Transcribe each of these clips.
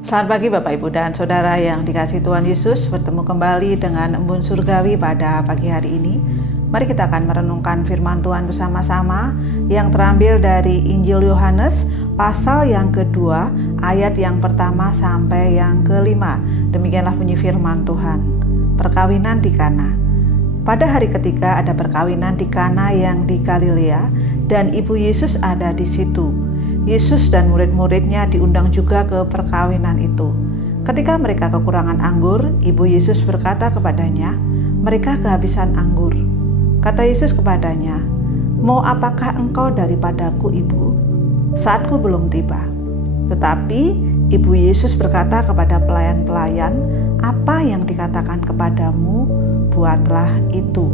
Selamat pagi Bapak Ibu dan Saudara yang dikasihi Tuhan Yesus. Bertemu kembali dengan Embun Surgawi pada pagi hari ini. Mari kita akan merenungkan firman Tuhan bersama-sama yang terambil dari Injil Yohanes pasal yang kedua, ayat yang pertama sampai yang kelima. Demikianlah bunyi firman Tuhan. Perkawinan di Kana. Pada hari ketiga ada perkawinan di Kana yang di Galilea, dan ibu Yesus ada di situ. Yesus dan murid-muridnya diundang juga ke perkawinan itu. Ketika mereka kekurangan anggur, ibu Yesus berkata kepadanya, "Mereka kehabisan anggur." Kata Yesus kepadanya, "Mau apakah engkau daripadaku, ibu? Saatku belum tiba." Tetapi ibu Yesus berkata kepada pelayan-pelayan, "Apa yang dikatakan kepadamu, buatlah itu."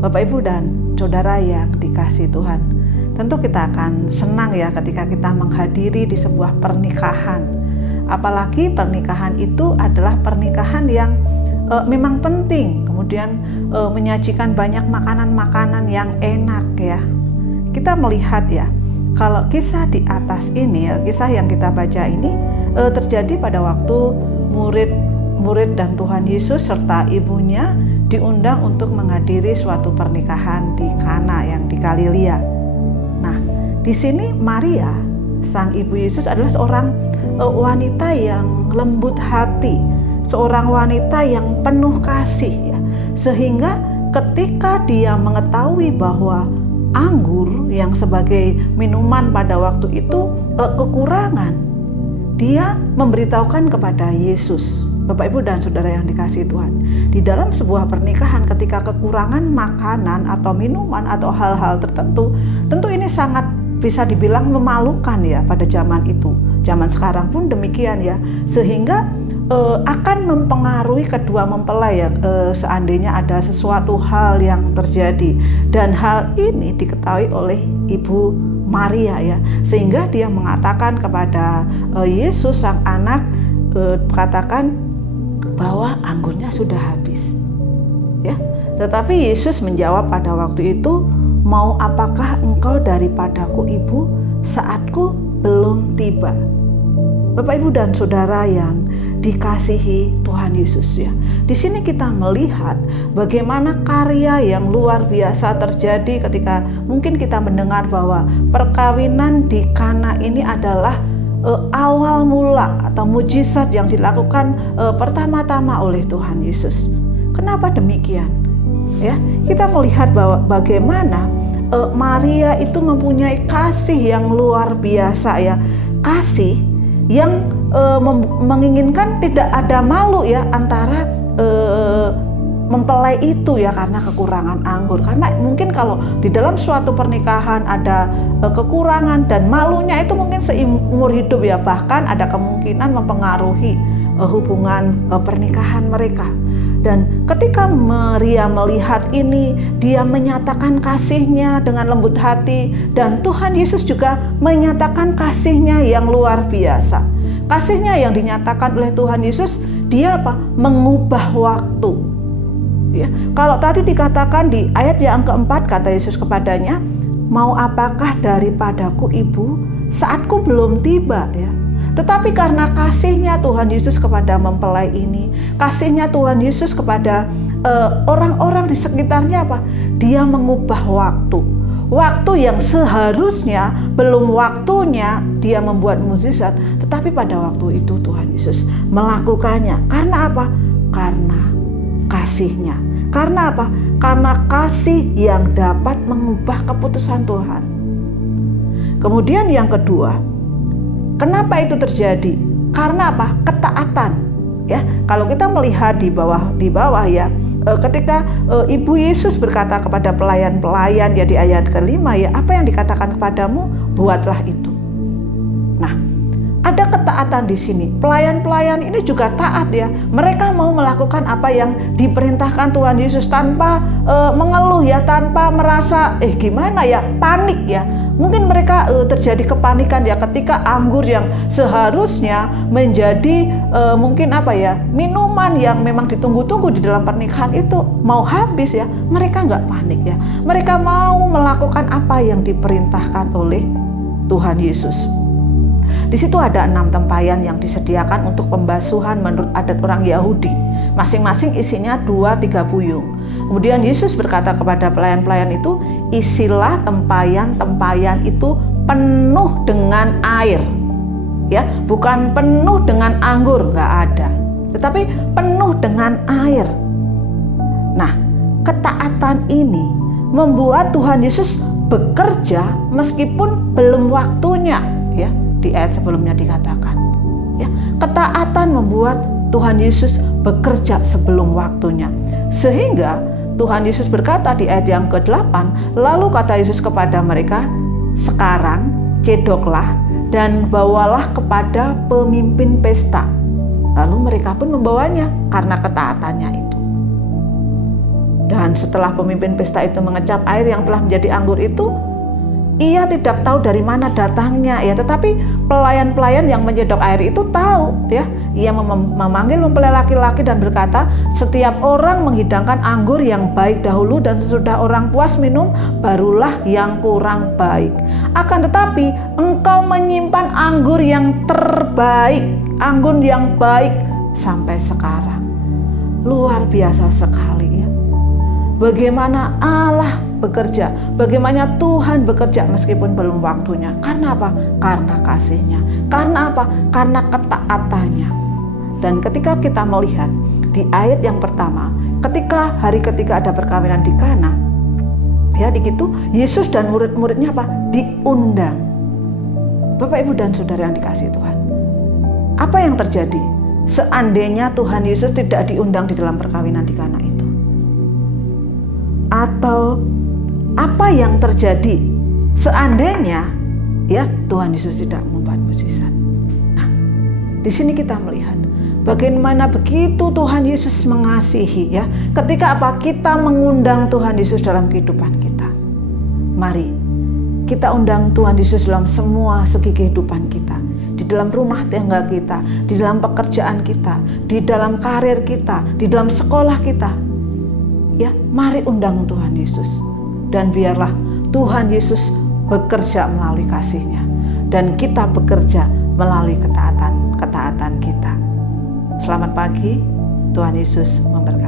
Bapak, Ibu, dan Saudara yang dikasihi Tuhan, tentu kita akan senang ya ketika kita menghadiri di sebuah pernikahan. Apalagi pernikahan itu adalah pernikahan yang memang penting, kemudian menyajikan banyak makanan-makanan yang enak ya. Kita melihat ya, kalau kisah di atas ini, kisah yang kita baca ini terjadi pada waktu murid dan Tuhan Yesus serta ibunya diundang untuk menghadiri suatu pernikahan di Kana yang di Galilea. Nah, di sini Maria, sang ibu Yesus adalah seorang wanita yang lembut hati, seorang wanita yang penuh kasih ya. Sehingga ketika dia mengetahui bahwa anggur yang sebagai minuman pada waktu itu kekurangan, dia memberitahukan kepada Yesus. Bapak, Ibu, dan Saudara yang dikasihi Tuhan, di dalam sebuah pernikahan ketika kekurangan makanan atau minuman atau hal-hal tertentu, tentu ini sangat bisa dibilang memalukan ya pada zaman itu. Zaman sekarang pun demikian ya, sehingga akan mempengaruhi kedua mempelai ya, seandainya ada sesuatu hal yang terjadi. Dan hal ini diketahui oleh Ibu Maria ya, sehingga dia mengatakan kepada Yesus sang anak, katakan bahwa anggurnya sudah habis. Ya, tetapi Yesus menjawab pada waktu itu, "Mau apakah engkau daripadaku, ibu? Saatku belum tiba." Bapak, Ibu, dan Saudara yang dikasihi Tuhan Yesus ya. Di sini kita melihat bagaimana karya yang luar biasa terjadi ketika mungkin kita mendengar bahwa perkawinan di Kana ini adalah awal mula atau mujizat yang dilakukan pertama-tama oleh Tuhan Yesus. Kenapa demikian? Ya, kita melihat bahwa bagaimana Maria itu mempunyai kasih yang luar biasa ya, kasih yang menginginkan tidak ada malu ya antara mempelai itu ya karena kekurangan anggur. Karena mungkin kalau di dalam suatu pernikahan ada kekurangan dan malunya itu mungkin seumur hidup ya, bahkan ada kemungkinan mempengaruhi hubungan pernikahan mereka. Dan ketika Maria melihat ini, dia menyatakan kasihnya dengan lembut hati, dan Tuhan Yesus juga menyatakan kasihnya yang luar biasa. Kasihnya yang dinyatakan oleh Tuhan Yesus, dia mengubah waktu. Ya, kalau tadi dikatakan di ayat yang keempat, kata Yesus kepadanya, "Mau apakah daripadaku, ibu? Saatku belum tiba." Ya. Tetapi karena kasihnya Tuhan Yesus kepada mempelai ini, kasihnya Tuhan Yesus kepada orang-orang di sekitarnya dia mengubah waktu. Waktu yang seharusnya belum waktunya dia membuat mukjizat, tetapi pada waktu itu Tuhan Yesus melakukannya. Karena apa? Karena kasihnya. Karena apa? Karena kasih yang dapat mengubah keputusan Tuhan. Kemudian yang kedua, kenapa itu terjadi? Karena apa? Ketaatan. Ya, kalau kita melihat di bawah ya, ketika Ibu Yesus berkata kepada pelayan-pelayan ya di ayat kelima ya, "Apa yang dikatakan kepadamu, buatlah itu." Nah, ada ketaatan di sini. Pelayan-pelayan ini juga taat ya. Mereka mau melakukan apa yang diperintahkan Tuhan Yesus tanpa mengeluh ya, tanpa merasa gimana ya, panik ya. Mungkin mereka terjadi kepanikan ya ketika anggur yang seharusnya menjadi mungkin minuman yang memang ditunggu-tunggu di dalam pernikahan itu mau habis ya. Mereka nggak panik ya. Mereka mau melakukan apa yang diperintahkan oleh Tuhan Yesus. Di situ ada 6 tempayan yang disediakan untuk pembasuhan menurut adat orang Yahudi. Masing-masing isinya 2-3 puyung. Kemudian Yesus berkata kepada pelayan-pelayan itu, isilah tempayan-tempayan itu penuh dengan air. Ya, bukan penuh dengan anggur, nggak ada. Tetapi penuh dengan air. Nah, ketaatan ini membuat Tuhan Yesus bekerja meskipun belum waktunya, ya, di ayat sebelumnya dikatakan. Ya, ketaatan membuat Tuhan Yesus bekerja sebelum waktunya. Sehingga Tuhan Yesus berkata di ayat yang ke-8, lalu kata Yesus kepada mereka, sekarang cedoklah dan bawalah kepada pemimpin pesta. Lalu mereka pun membawanya karena ketaatannya itu. Dan setelah pemimpin pesta itu mengecap air yang telah menjadi anggur itu, ia tidak tahu dari mana datangnya, ya, tetapi pelayan-pelayan yang menyedok air itu tahu, ya. Ia memanggil mempelai laki-laki dan berkata, setiap orang menghidangkan anggur yang baik dahulu dan sesudah orang puas minum, barulah yang kurang baik. Akan tetapi engkau menyimpan anggur yang terbaik, anggur yang baik sampai sekarang. Luar biasa sekali, ya. Bagaimana Allah bekerja, bagaimana Tuhan bekerja meskipun belum waktunya. Karena apa? Karena kasih-Nya. Karena apa? Karena ketaatannya. Dan ketika kita melihat di ayat yang pertama, ketika hari ketiga ada perkawinan di Kana, ya, di situ Yesus dan murid-muridnya apa? Diundang. Bapak, Ibu, dan Saudara yang dikasihi Tuhan, apa yang terjadi seandainya Tuhan Yesus tidak diundang di dalam perkawinan di Kana itu? Atau apa yang terjadi seandainya, ya, Tuhan Yesus tidak membuat mukjizat? Nah, di sini kita melihat bagaimana begitu Tuhan Yesus mengasihi, ya, ketika apa? Kita mengundang Tuhan Yesus dalam kehidupan kita. Mari kita undang Tuhan Yesus dalam semua segi kehidupan kita. Di dalam rumah tangga kita, di dalam pekerjaan kita, di dalam karir kita, di dalam sekolah kita. Ya, mari undang Tuhan Yesus. Dan biarlah Tuhan Yesus bekerja melalui kasih-Nya. Dan kita bekerja melalui ketaatan kita. Selamat pagi, Tuhan Yesus memberkati.